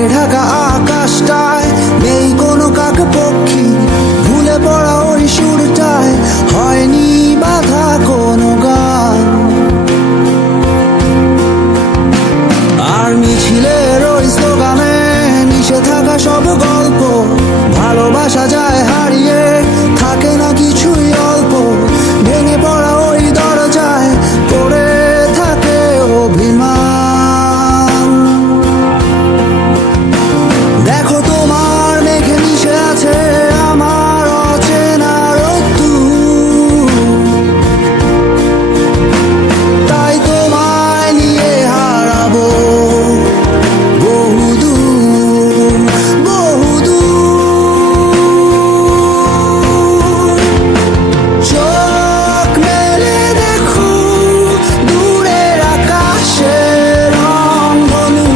মেঘে ঢাকা আকাশটায় নেই কোনো কাক পক্ষী, ভুলে পড়া ওই সুরটায় হয়নি বাধা কোনো গান। আর মিছিলের ওই স্লোগানে মিশে থাকা সব গল্প, ভালোবাসা যায় হারিয়ে, থাকে না কিছুই অল্প। ভেঙে পড়া ওই দরজায় পড়ে থাকে অভিমান। দেখো তোমার মেঘে মিশে আছে আমার অচেনা রোদ্দুর, তাই তোমায় নিয়ে হারাবো বহুদূর বহুদূর। চোখ মেলে দেখো দূরের আকাশের রংধনু,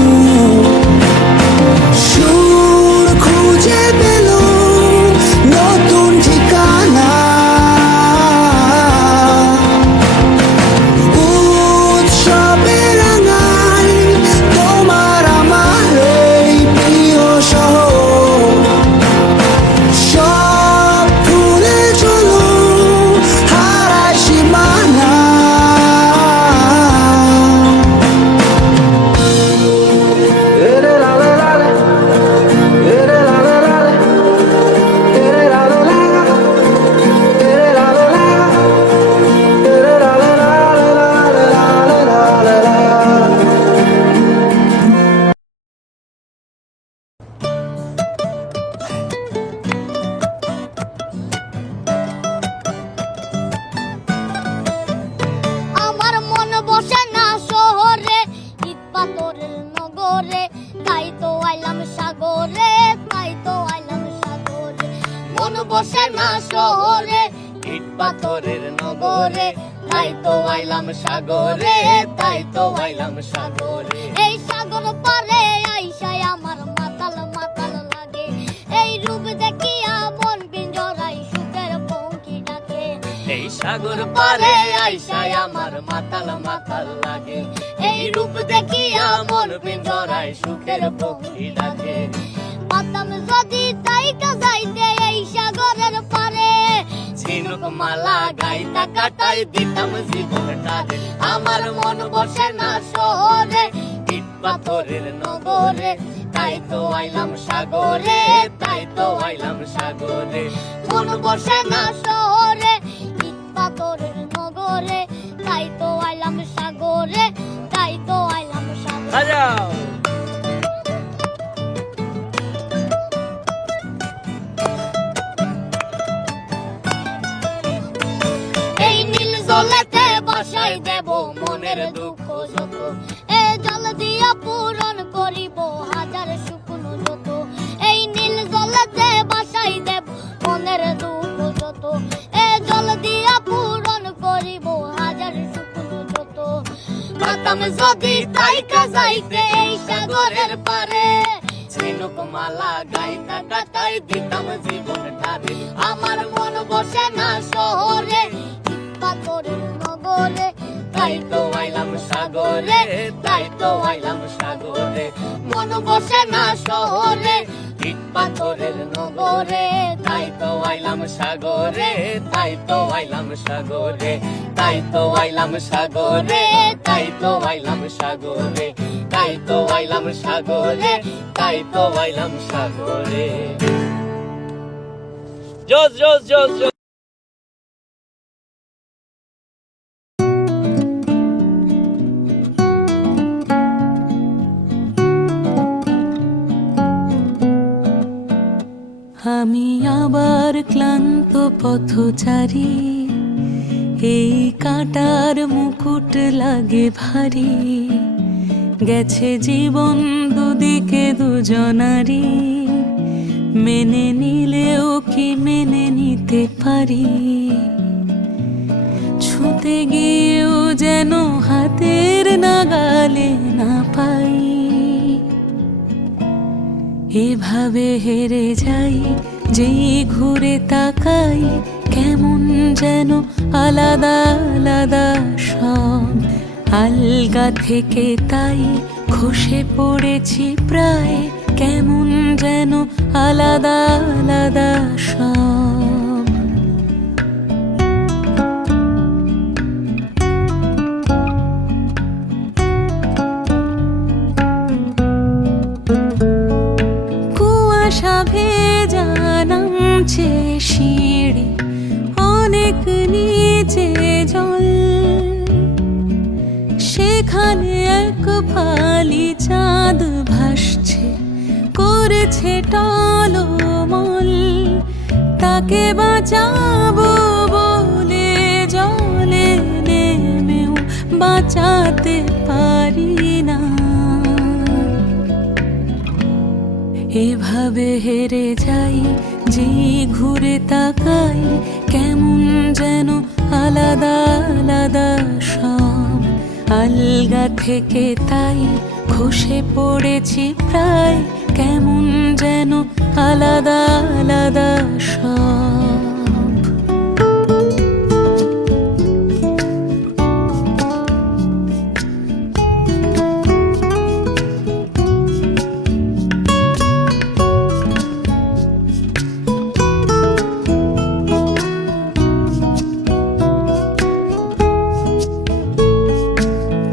সুর খুঁজে পেল নতুন ঠিকানা। উৎসবে রাঙাই তোমার আমার এই প্রিয় শহর, সব ভুলে চলো হারায় সীমানা। এরে লালে লালে, এরে লালে লালে, এরে লালে লালে, এরে লালে লালে, এরে লালে লালে লালে লালে লালে। আমার মন বসে না শহরে, ইট পাথরের নগরে, তাই তো আইলাম সাগরে, তাই তো আইলাম সাগরে। মন বসে না শহরে, ইট পাথরের নগরে, তাই তো আইলাম সাগরে, তাই তো আইলাম সাগরে। এই সাগর পারে আইসায় আমার মাতাল মাতাল লাগে, এই রূপ দেখিয়া মন পিঞ্জরাই সুখের পঙ্কি ডাকে। এই সাগর পারে আইসায় আমার মাতাল মাতাল লাগে, এই রূপ দেখিয়া মন পিঞ্জরায় সুখের পক্ষী ডাকে। পাতাম যদি তাই কাজাইতে এই সাগরের পারে, ঝিনুক মালা গাইতা কাটাই দিতাম জীবনটারে। আমার মন বসে না শহরে, ইট পাথরের নগরে, তাই তো আইলাম সাগরে, তাই তো আইলাম সাগরে। মন বসে না শহরে, ইট পাথরের নগরে, তাই তো আইলাম সাগরে, তাই তো আইলাম সাগরে। বাজাও। এই নীল জলেতে বাসাই দেব মনের দুঃখ যত, এ জল দিয়া পূরণ করিব হাজার শুকনো যত। এই নীল জলেতে বাসাই দেব মনের দুঃখ যত, এ জল দিয়া পূরণ করিব হাজার শুকনো যত। পাতাম যদি তাই কাজাইতে এই সাগরের পারে, ঝিনুক মালা গাইতা কাটাই দিতাম জীবনটারে। আমার মন বসে না শহরে, ইট পাথরের নগরে, তাই তো আইলাম সাগরে, তাই তো আইলাম সাগরে। মন বসে না শহরে, ইট পাথরের নগরে, তাই তো আইলাম সাগরে, তাই তো আইলাম সাগরে, তাই তো আইলাম সাগরে, তাই তো আইলাম সাগরে, তাই তো আইলাম সাগরে, তাই তো আইলাম সাগরে। জোস জোস জোস জোস। আমি আবার ক্লান্ত পথচারী, এই কাঁটার মুকুট লাগে ভারী। গেছে জীবন দুদিকে দুজনারই, মেনে নিলেও কি মেনে নিতে পারি। ছুতে গিয়েও যেন হাতের নাগালে না পাই, এভাবে হেরে যাই যেই ঘুরে তাকাই। কেমন যেন আলাদা আলাদা সব, আলগা থেকে তাই খসে পড়েছি প্রায় কেমন যেন আলাদা আলাদা সব। কুয়াশা ভেজা নামছে সিঁড়ি, অনেক নিচে জল, সেখানে এক ফালি চাঁদ ভাসছে, করেছে টলমল। তাকে বাঁচাবো বলে জলে নেমেও বাঁচাতে পারি না। এভাবে হেরে যাই, যেই ঘুরে তাকাই, কেমন যেন আলাদা আলাদা সব। আলগা থেকে তাই খসে পড়েছি প্রায়, কেমন যেন আলাদা আলাদা সব।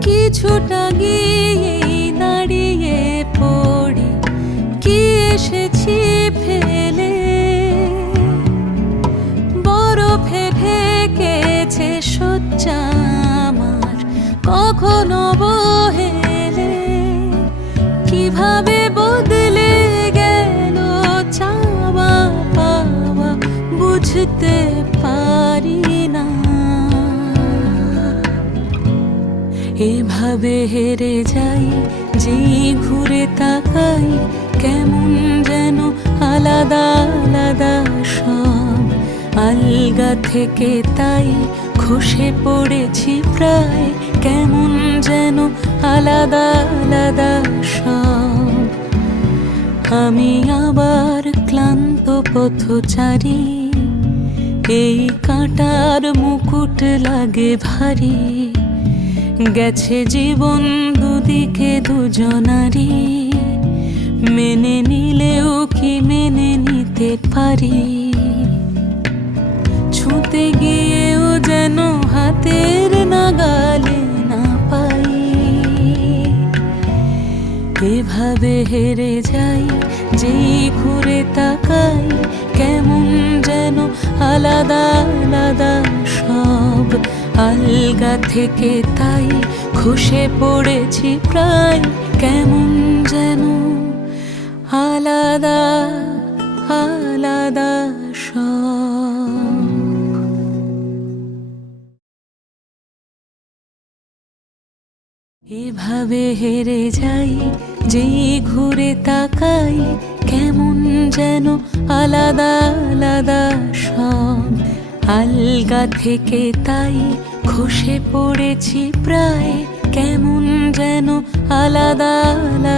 কিছুটা গিয়ে দাঁড়িয়ে পড়ি, কি এসেছি ফেলে, বরফে ঢেকেছে শয্যা আমার, কখনো বহেলে। কিভাবে বদলে গেল চাওয়া পাওয়া, বুঝতে পারি না। এভাবে হেরে যাই, যেই ঘুরে তাকাই, কেমন যেন আলাদা আলাদা সব। আলগা থেকে তাই খসে পড়েছি প্রায়, কেমন যেন আলাদা আলাদা সব। আমি আবার ক্লান্ত পথচারী, এই কাঁটার মুকুট লাগে ভারী। গেছে জীবন দুদিকে দুজনারই, মেনে নিলেও কি মেনে নিতে পারি। ছুঁতে গিয়েও যেন হাতের নাগালে না পাই। এভাবে হেরে যাই, যেই ঘুরে তাকাই, কেমন যেন আলাদা আলাদা সব। আলগা থেকে তাই খসে পড়েছি প্রায়, কেমন যেন আলাদা আলাদা সব। এভাবে হেরে যাই, যেই ঘুরে তাকাই, কেমন যেন আলাদা আলাদা সব। আলগা থেকে তাই খসে পড়েছি প্রায়, কেমন যেন আলাদা আলাদা